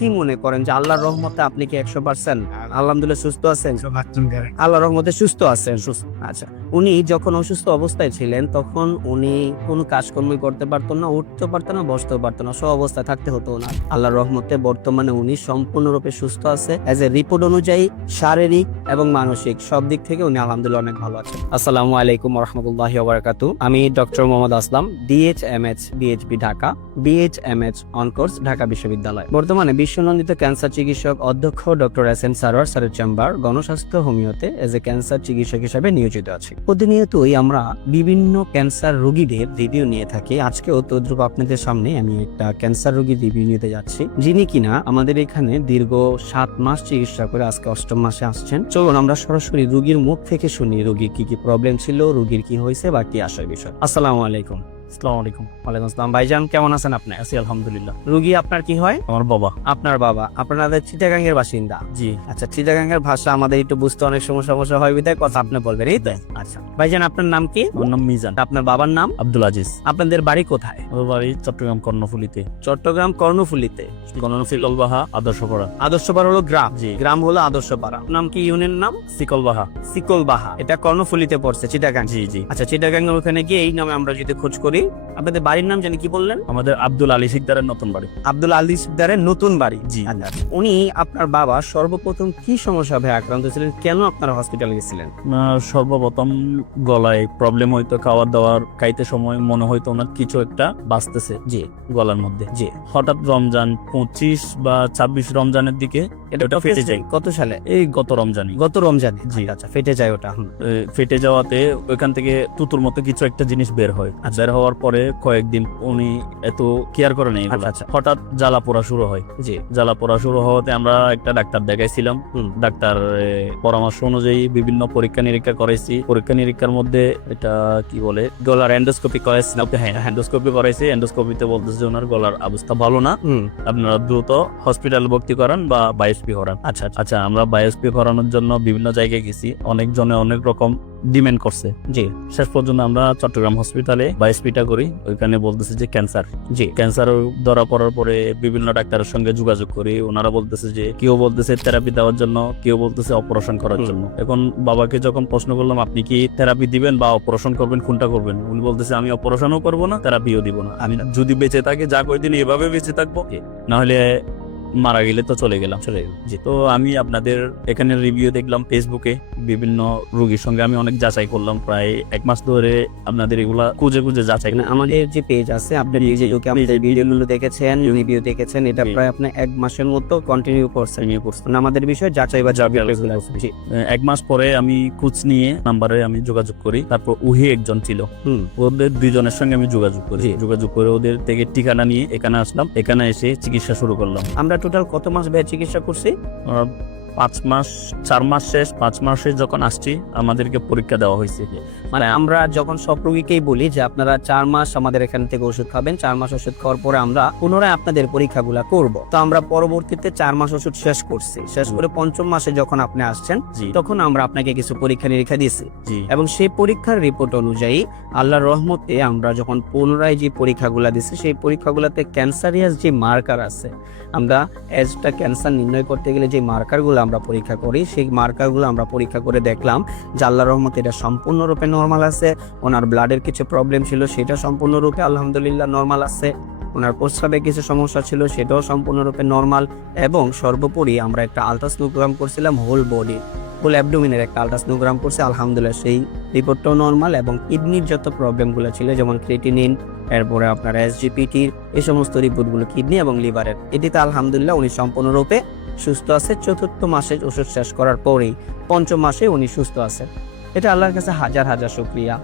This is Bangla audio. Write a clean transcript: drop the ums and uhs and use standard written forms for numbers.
কি মনে করেন যে আল্লাহর রহমতে আপনি কি 100% আলহামদুলিল্লাহ সুস্থ আছেন? আল্লাহর রহমতে সুস্থ আছেন। আচ্ছা, উনি যখন অসুস্থ অবস্থায় ছিলেন তখন উনি কোনো কাজকর্মই করতে পারতেন না, উঠতে পারতেন না, বসতেও পারতেন না, সব অবস্থায় থাকতে হতো না। আল্লাহর রহমতে বর্তমানে উনি সম্পূর্ণরূপে সুস্থ আছে। এজ এ রিপোর্ট অনুযায়ী শারীরিক এবং মানসিক সব দিক থেকে উনি আলহামদুলিল্লাহ অনেক ভালো আছেন। আসসালামু আলাইকুম ওয়া রাহমাতুল্লাহি ওয়া বারাকাতুহু। আমি doctor Mohammad Aslam, DHMH BHP Dhaka, BHMH on course Dhaka বিশ্ববিদ্যালয়। বর্তমানে বিশ্বনন্দিত ক্যান্সার চিকিৎসক অধ্যক্ষ ডক্টর SM সারোয়ার স্যারের চেম্বার গণস্বাস্থ্য হোমিওতে এজ এ ক্যান্সার চিকিৎসক হিসেবে নিয়োজিত আছি। প্রতিনিয়তই আমরা বিভিন্ন ক্যান্সার রোগীদের রিভিউ নিয়ে থাকি। আজকেও তদ্রুপ আপনাদের সামনে আমি একটা ক্যান্সার রোগীর রিভিউ নিতে যাচ্ছি, যিনি কিনা আমাদের এখানে দীর্ঘ 7 মাস চিকিৎসা করে আজকে 8ম মাসে আসছেন। চলুন আমরা সরাসরি রোগীর মুখ থেকে শুনি রোগীর কি কি প্রবলেম ছিল, রোগীর কি হয়েছে বা কি আসার বিষয়। আসসালামু আলাইকুম। আসসালামু আলাইকুম। ওয়ালাইকুম আসসালাম। ভাইজান কেমন আছেন আপনি? আছি আলহামদুলিল্লাহ। রোগী আপনার কি হয়? আমার বাবা। আপনার বাবা। আপনাদের চিটাগাঙ্গের বাসিন্দা? জি। আচ্ছা, চিটাগাঙ্গের ভাষা আমাদের একটু বুঝতে অনেক সমস্যা হয়, বিধায় কথা আপনি বলবেন, এই তো? আচ্ছা ভাইজান, আপনার নাম কি? আমার নাম মিজান। আপনার বাবার নাম? আব্দুল আজিজ। আপনাদের বাড়ি কোথায়? আমার বাড়ি চট্টগ্রাম কর্ণফুলীতে। চট্টগ্রাম কর্ণফুলীতে। সিকলবাহা আদর্শপাড়া। আদর্শপাড়া হলো গ্রাম? জি। গ্রাম হলো আদর্শপাড়া। নাম কি ইউনিয়ন নাম? সিকলবাহা। সিকলবাহা। এটা কর্ণফুলীতে পড়ছে, চিটাগাং? জি জি। আচ্ছা, চিটাগাং ওখানে গিয়ে এই নামে আমরা যদি খোঁজ করি, আপনাদের বাড়ির নাম জানি কি বললেন? আমাদের আব্দুল আলী সিকদারের নতুন বাড়ি। আব্দুল আলী সিকদারের নতুন বাড়ি। জি। আচ্ছা, উনি আপনার বাবা সর্বপ্রথম কি সমস্যা ভাবে আক্রান্ত ছিলেন, কেন আপনারা হসপিটালে গেছিলেন? সর্বপ্রথম গলায় প্রবলেম হইতো, খাওয়ার দাওয়ার খাইতে সময় মনে হইতো ওনার কিছু একটা বাঁচতেছে জি গলার মধ্যে। জি। হঠাৎ রমজান 25 বা 26 রমজানের দিকে ওটা ফেটে যায়। কত সালে? এই গত রমজানে। গত রমজানে? জি। আচ্ছা, ফেটে যায় ওটা। ফেটে যাওয়াতে ওইখান থেকে তুতুর মতো কিছু একটা জিনিস বের হয়। বের হওয়ার পরে কয়েকদিন উনি এত কেয়ার করে নেই। আচ্ছা। হঠাৎ জ্বালা পোড়া শুরু হয়। জি। জ্বালা পোড়া শুরু হওয়াতে আমরা একটা ডাক্তার দেখাইছিলাম। ডাক্তার পরামর্শ অনুযায়ী বিভিন্ন পরীক্ষা নিরীক্ষা করাইছি। পরীক্ষা নিরীক্ষার মধ্যে এটা কি বলে, গলার এন্ডোস্কোপি করাইছি। হ্যাঁ, এন্ডোস্কোপি করাইছি। এন্ডোস্কোপিতে বলতেছে ওনার গলার অবস্থা ভালো না, আপনারা দ্রুত হসপিটাল ভর্তি করান বা বায়োপসি করান। আচ্ছা আচ্ছা, আমরা বায়োপসি করানোর জন্য বিভিন্ন জায়গায় গেছি, অনেকজনে অনেক রকম ডিমান্ড করছে। জি। শেষ পর্যন্ত আমরা চট্টগ্রাম হসপিটালে বায়োপসিটা করি। ওইখানে বলতেছে যে ক্যান্সার। জি। ক্যান্সার ধরা পড়ার পরে বিভিন্ন ডাক্তারের সঙ্গে যোগাযোগ করি। ওনারা বলতেছে যে কেউ বলতেছে থেরাপি দেওয়ার জন্য, কেউ বলতেছে অপারেশন করার জন্য। এখন বাবাকে যখন প্রশ্ন করলাম আপনি কি থেরাপি দিবেন বা অপারেশন করবেন, কোনটা করবেন? উনি বলতেছে আমি অপারেশনও করবো না, থেরাপিও দিব না। আমি যদি বেঁচে থাকি যা কয়দিন এভাবে বেঁচে থাকবো, না হলে মারা গেলে তো চলে গেলাম। জি। তো আমি আপনাদের এখানে রিভিউ দেখলাম ফেসবুকে, বিভিন্ন রোগীর সঙ্গে আমি অনেক যাচাই করলাম। প্রায় 1 মাস ধরে আপনাদের এগুলা খুঁজে যাচাই। আমাদের যে পেজ আছে, আপনি নিজে আমাদের ভিডিওগুলো দেখেছেন, রিভিউ দেখেছেন, এটা প্রায় আপনি 1 মাসের মতো কন্টিনিউ করছেন। আমাদের বিষয় যাচাই বা জি। 1 মাস পরে আমি খোঁজ নিয়ে নাম্বারে আমি যোগাযোগ করি। তারপর উহি একজন ছিল, ওদের 2 জনের সঙ্গে আমি যোগাযোগ করি। যোগাযোগ করে ওদের থেকে ঠিকানা নিয়ে এখানে আসলাম। এখানে এসে চিকিৎসা শুরু করলাম। আমরা টোটাল কত মাস ব্যয় চিকিৎসা করছি? 5 মাস, 4 মাস শেষ। 5 মাসে যখন আসছি আমাদেরকে পরীক্ষা দেওয়া হয়েছে। মানে আমরা যখন সব রোগীকেই বলি যে আপনারা 4 মাস আমাদের এখান থেকে ওষুধ খাবেন, 4 মাস ওষুধ খাওয়ার পরে আমরা পুনরায় আপনাদের পরীক্ষাগুলা করব। তো আমরা পরবর্তীতে 4 মাস ওষুধ শেষ করছি। শেষ করে 5ম মাসে যখন আপনি আসছেন, তখন আমরা আপনাকে কিছু পরীক্ষা নিরীক্ষা দিয়েছি, এবং সেই পরীক্ষার রিপোর্ট অনুযায়ী আল্লাহর রহমতে আমরা যখন পুনরায় যে পরীক্ষাগুলা দিচ্ছি, সেই পরীক্ষাগুলোতে ক্যান্সারিয়াস যে মার্কার আছে, আমরা এজটা ক্যান্সার নির্ণয় করতে গেলে যে মার্কারগুলো আমরা পরীক্ষা করি, সেই মার্কারগুলো আমরা পরীক্ষা করে দেখলাম যে আল্লাহর রহমতে এটা সম্পূর্ণরূপে নরমাল আছে। ওনার ব্লাডের কিছু প্রবলেম ছিল, সেটা সম্পূর্ণরূপে আলহামদুলিল্লাহ নরমাল আছে। ওনার প্রস্রাবে কিছু সমস্যা ছিল, সেটাও সম্পূর্ণরূপে নরমাল। এবং সর্বোপরি আমরা একটা আলট্রাসোনোগ্রাম করছিলাম, হোল বডি, ফুল অ্যাবডোমিনের একটা আলট্রাসোনোগ্রাম করছি, আলহামদুলিল্লাহ সেই রিপোর্টটাও নরমাল। এবং কিডনির যত প্রবলেমগুলো ছিল, যেমন ক্রিয়েটিনিন, এরপরে আপনার SGPT, এই সমস্ত রিপোর্টগুলো কিডনি এবং লিভারের, এটিতে আলহামদুলিল্লাহ উনি সম্পূর্ণরূপে সুস্থ আছে। 4র্থ মাসে ওষুধ শেষ করার পরেই 5ম মাসে উনি সুস্থ আছে। এটা আল্লাহর কাছে হাজার হাজার শুকরিয়া।